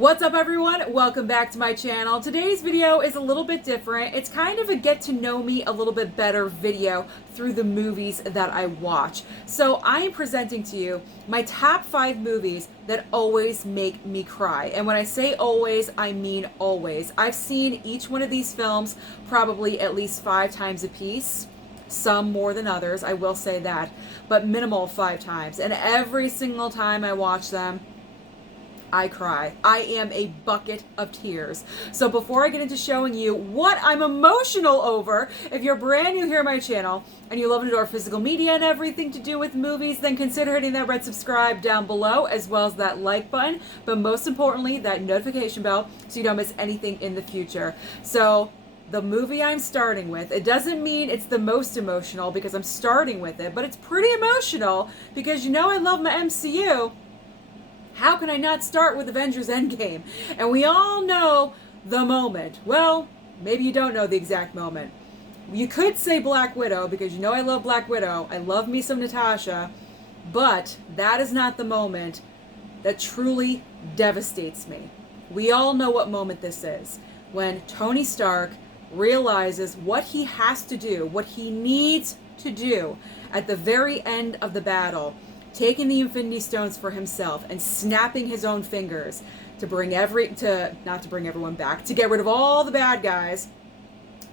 What's up everyone? Welcome back to my channel. Today's video is a little bit different. It's kind of a get to know me a little bit better video through the movies that I watch. So I am presenting to you my top 5 movies that always make me cry. And when I say always, I mean always. I've seen each one of these films probably at least 5 times a piece. Some more than others, I will say that, but minimal 5 times. And every single time I watch them, I cry. I am a bucket of tears. So before I get into showing you what I'm emotional over, if you're brand new here on my channel and you love and adore physical media and everything to do with movies, then consider hitting that red subscribe down below as well as that like button, but most importantly, that notification bell so you don't miss anything in the future. So the movie I'm starting with, it doesn't mean it's the most emotional because I'm starting with it, but it's pretty emotional because you know I love my MCU. How can I not start with Avengers Endgame? And we all know the moment. Well, maybe you don't know the exact moment. You could say Black Widow because you know I love Black Widow. I love me some Natasha. But that is not the moment that truly devastates me. We all know what moment this is. When Tony Stark realizes what he has to do, what he needs to do at the very end of the battle, taking the Infinity Stones for himself and snapping his own fingers to not to bring everyone back, to get rid of all the bad guys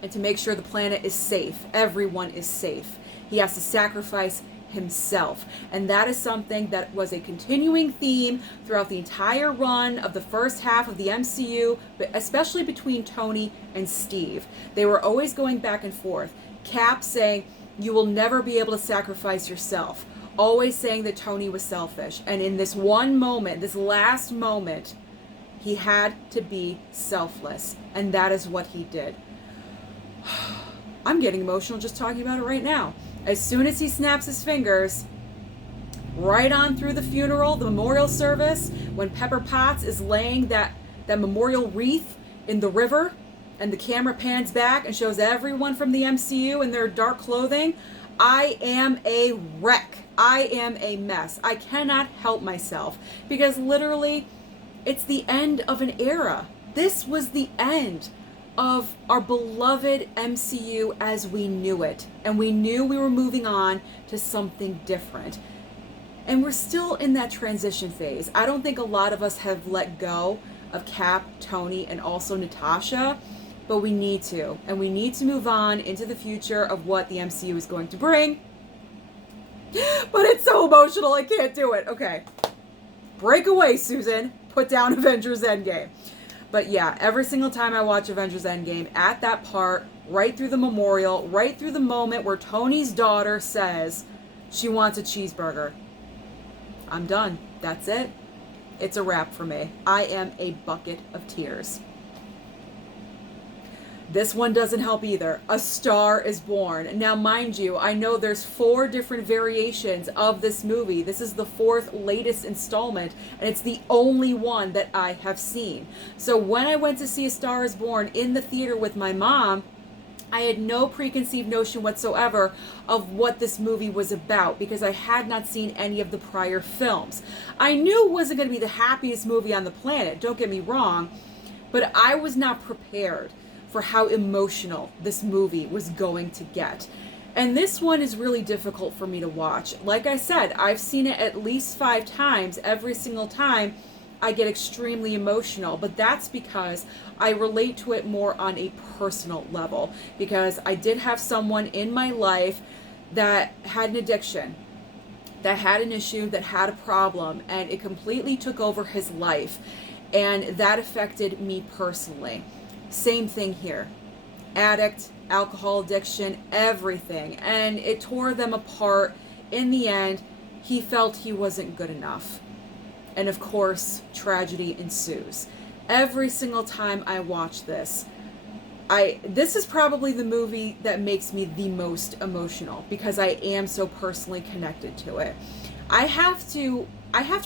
and to make sure the planet is safe. Everyone is safe. He has to sacrifice himself. And that is something that was a continuing theme throughout the entire run of the first half of the MCU, but especially between Tony and Steve. They were always going back and forth. Cap saying, "You will never be able to sacrifice yourself." Always saying that Tony was selfish. And in this one moment, this last moment, he had to be selfless. And that is what he did. I'm getting emotional just talking about it right now. As soon as he snaps his fingers, right on through the funeral, the memorial service, when Pepper Potts is laying that memorial wreath in the river, and the camera pans back and shows everyone from the MCU in their dark clothing, I am a wreck. I am a mess. I cannot help myself because literally it's the end of an era. This was the end of our beloved MCU as we knew it. And we knew we were moving on to something different. And we're still in that transition phase. I don't think a lot of us have let go of Cap, Tony, and also Natasha. But we need to, and we need to move on into the future of what the MCU is going to bring. But it's so emotional, I can't do it. Okay. Break away, Susan. Put down Avengers Endgame. But yeah, every single time I watch Avengers Endgame, at that part, right through the memorial, right through the moment where Tony's daughter says she wants a cheeseburger, I'm done. That's it. It's a wrap for me. I am a bucket of tears. This one doesn't help either. A Star is Born. Now, mind you, I know there's 4 different variations of this movie. This is the 4th latest installment, and it's the only one that I have seen. So when I went to see A Star is Born in the theater with my mom, I had no preconceived notion whatsoever of what this movie was about because I had not seen any of the prior films. I knew it wasn't going to be the happiest movie on the planet, don't get me wrong, but I was not prepared for how emotional this movie was going to get. And this one is really difficult for me to watch. Like I said, I've seen it at least 5 times. Every single time I get extremely emotional, but that's because I relate to it more on a personal level, because I did have someone in my life that had an addiction, that had an issue, that had a problem, and it completely took over his life, and that affected me personally. Same thing here. Addict, alcohol addiction, everything. And it tore them apart. In the end, he felt he wasn't good enough. And of course, tragedy ensues. Every single time I watch this, this is probably the movie that makes me the most emotional because I am so personally connected to it. I have to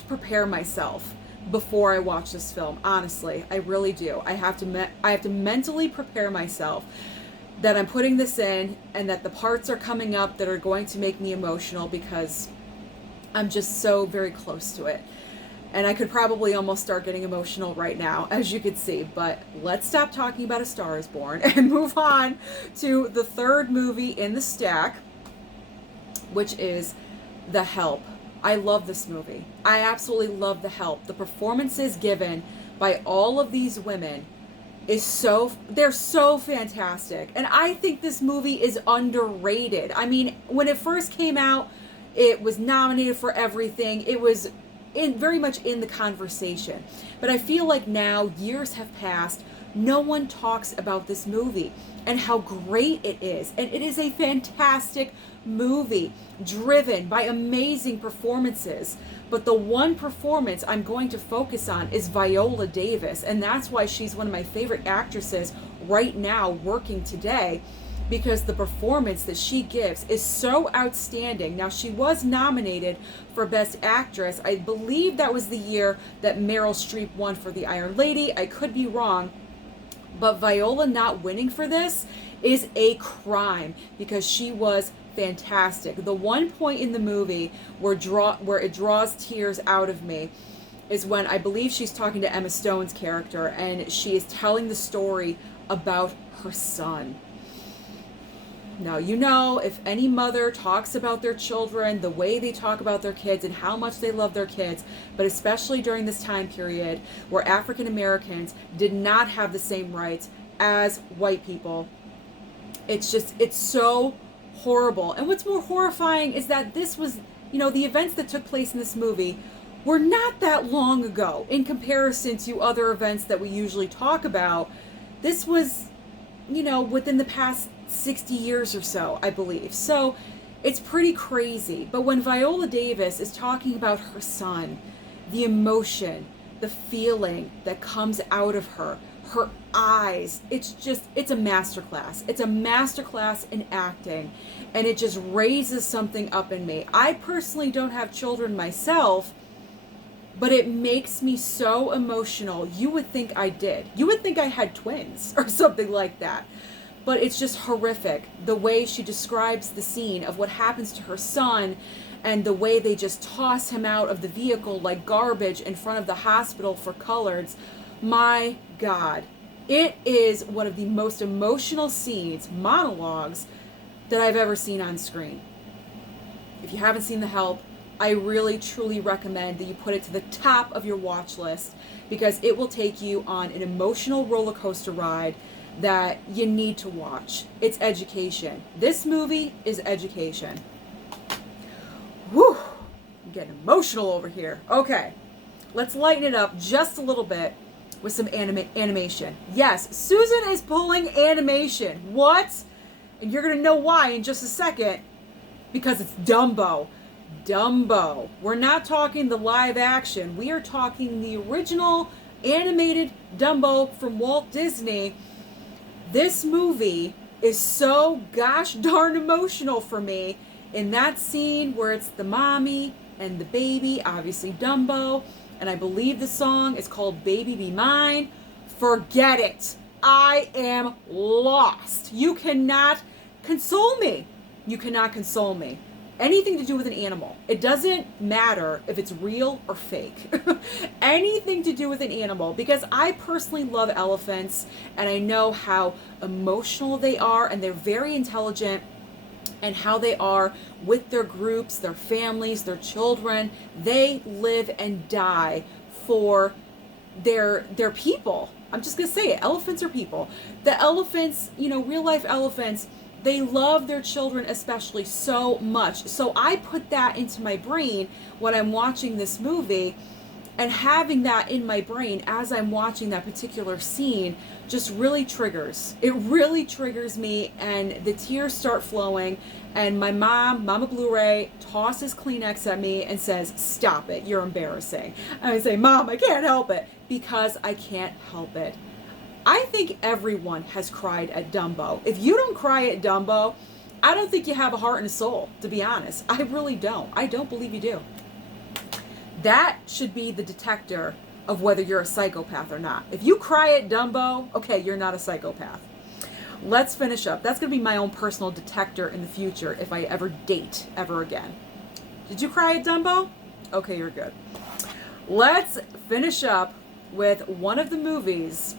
prepare myself before I watch this film. Honestly, I really do. I have to mentally prepare myself that I'm putting this in and that the parts are coming up that are going to make me emotional because I'm just so very close to it. And I could probably almost start getting emotional right now, as you could see. But let's stop talking about A Star is Born and move on to the third movie in the stack, which is The Help. I love this movie. I absolutely love The Help. The performances given by all of these women they're so fantastic. And I think this movie is underrated. I mean, when it first came out, it was nominated for everything. It was very much in the conversation. But I feel like now, years have passed, no one talks about this movie and how great it is. And it is a fantastic movie driven by amazing performances. But the one performance I'm going to focus on is Viola Davis. And that's why she's one of my favorite actresses right now working today, because the performance that she gives is so outstanding. Now, she was nominated for Best Actress. I believe that was the year that Meryl Streep won for The Iron Lady. I could be wrong. But Viola not winning for this is a crime, because she was fantastic. The one point in the movie where it draws tears out of me is when I believe she's talking to Emma Stone's character, and she is telling the story about her son. Now, you know, if any mother talks about their children, the way they talk about their kids and how much they love their kids, but especially during this time period where African Americans did not have the same rights as white people, it's so horrible. And what's more horrifying is that this was, the events that took place in this movie were not that long ago in comparison to other events that we usually talk about. This was, within the past 60 years or so, I believe. So it's pretty crazy. But when Viola Davis is talking about her son, the emotion, the feeling that comes out of her eyes, it's a masterclass. It's a masterclass in acting, and it just raises something up in me. I personally don't have children myself, but it makes me so emotional. You would think I did. You would think I had twins or something like that. But it's just horrific, the way she describes the scene of what happens to her son, and the way they just toss him out of the vehicle like garbage in front of the hospital for coloreds. My God, it is one of the most emotional scenes, monologues, that I've ever seen on screen. If you haven't seen The Help, I really, truly recommend that you put it to the top of your watch list, because it will take you on an emotional roller coaster ride that you need to watch. It's education. This movie is education. Whew, I'm getting emotional over here. Okay, let's lighten it up just a little bit with some animation. Yes, Susan is pulling animation. What? And you're going to know why in just a second, because it's Dumbo. Dumbo. We're not talking the live action. We are talking the original animated Dumbo from Walt Disney. This movie is so gosh darn emotional for me. In that scene where it's the mommy and the baby, obviously Dumbo, and I believe the song is called Baby Be Mine. Forget it. I am lost. You cannot console me. You cannot console me. Anything to do with an animal. It doesn't matter if it's real or fake. Anything to do with an animal, because I personally love elephants, and I know how emotional they are, and they're very intelligent, and how they are with their groups, their families, their children. They live and die for their people. I'm just gonna say it. Elephants are people. The elephants, real life elephants, they love their children especially so much. So I put that into my brain when I'm watching this movie, and having that in my brain as I'm watching that particular scene just really triggers. It really triggers me, and the tears start flowing, and my Mama Blu-ray, tosses Kleenex at me and says, "Stop it, you're embarrassing." And I say, "Mom, I can't help it," because I can't help it. I think everyone has cried at Dumbo. If you don't cry at Dumbo, I don't think you have a heart and a soul, to be honest. I really don't. I don't believe you do. That should be the detector of whether you're a psychopath or not. If you cry at Dumbo, okay, you're not a psychopath. Let's finish up. That's going to be my own personal detector in the future if I ever date ever again. Did you cry at Dumbo? Okay, you're good. let's finish up with one of the movies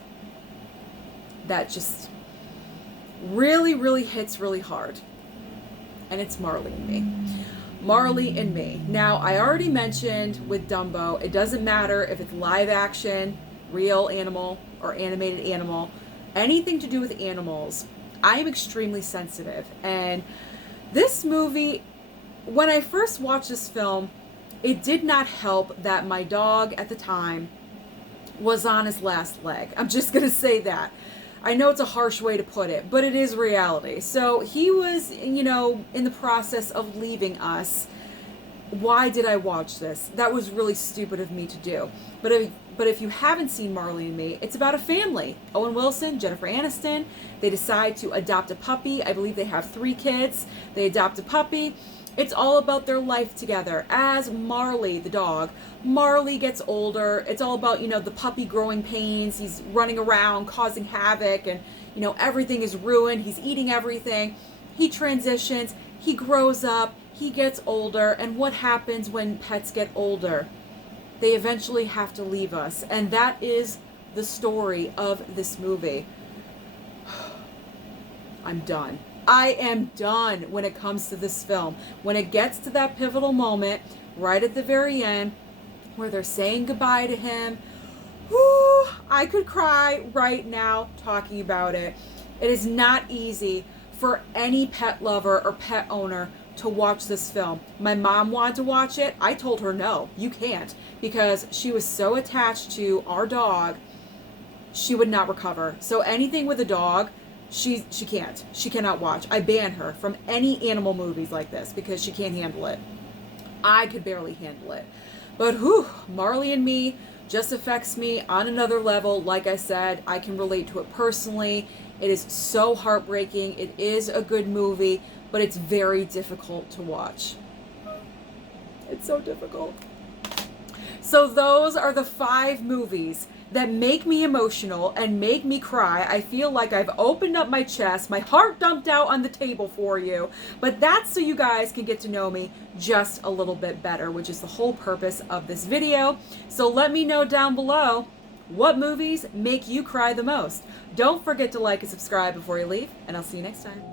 that just really, really hits really hard. And it's Marley and Me. Marley and Me. Now, I already mentioned with Dumbo, it doesn't matter if it's live action, real animal, or animated animal, anything to do with animals, I am extremely sensitive. And this movie, when I first watched this film, it did not help that my dog at the time was on his last leg. I'm just going to say that. I know it's a harsh way to put it, but it is reality. So he was, in the process of leaving us. Why did I watch this? That was really stupid of me to do. But if you haven't seen Marley and Me, it's about a family. Owen Wilson, Jennifer Aniston. They decide to adopt a puppy. I believe they have 3 kids. They adopt a puppy. It's all about their life together. As Marley, the dog, Marley gets older. It's all about, the puppy growing pains. He's running around causing havoc and, everything is ruined. He's eating everything. He transitions. He grows up. He gets older. And what happens when pets get older? They eventually have to leave us. And that is the story of this movie. I'm done. I am done when it comes to this film. When it gets to that pivotal moment, right at the very end, where they're saying goodbye to him, whoo, I could cry right now talking about it. It is not easy for any pet lover or pet owner to watch this film. My mom wanted to watch it. I told her, no, you can't, because she was so attached to our dog, she would not recover. So anything with a dog, she can't. She cannot watch. I ban her from any animal movies like this because she can't handle it. I could barely handle it. But Marley and Me just affects me on another level. Like I said, I can relate to it personally. It is so heartbreaking. It is a good movie, but it's very difficult to watch. It's so difficult. So those are the 5 movies that make me emotional and make me cry. I feel like I've opened up my chest, my heart dumped out on the table for you. But that's so you guys can get to know me just a little bit better, which is the whole purpose of this video. So let me know down below, what movies make you cry the most? Don't forget to like and subscribe before you leave, and I'll see you next time.